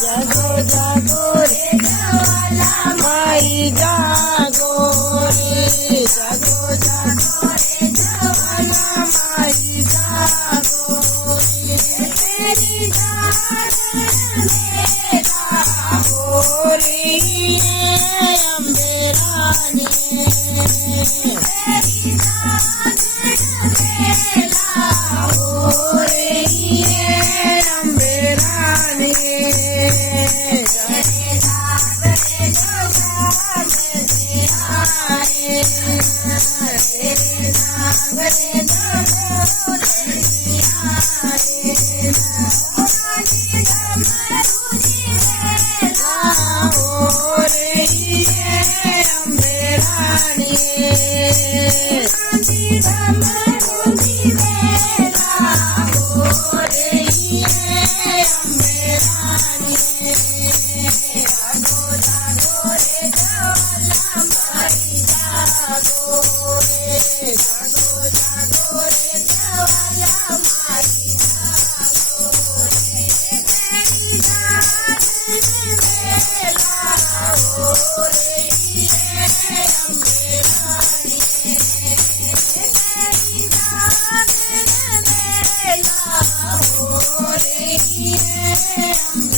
जागो जागो रे जवाला माई जागो रे जागो जागो रे जवाला माई जागो रे तेरी जागरण मेरा हो रे अम्बे रानी तेरी जागरण मेरा हो रे अम्बे रानी Oh,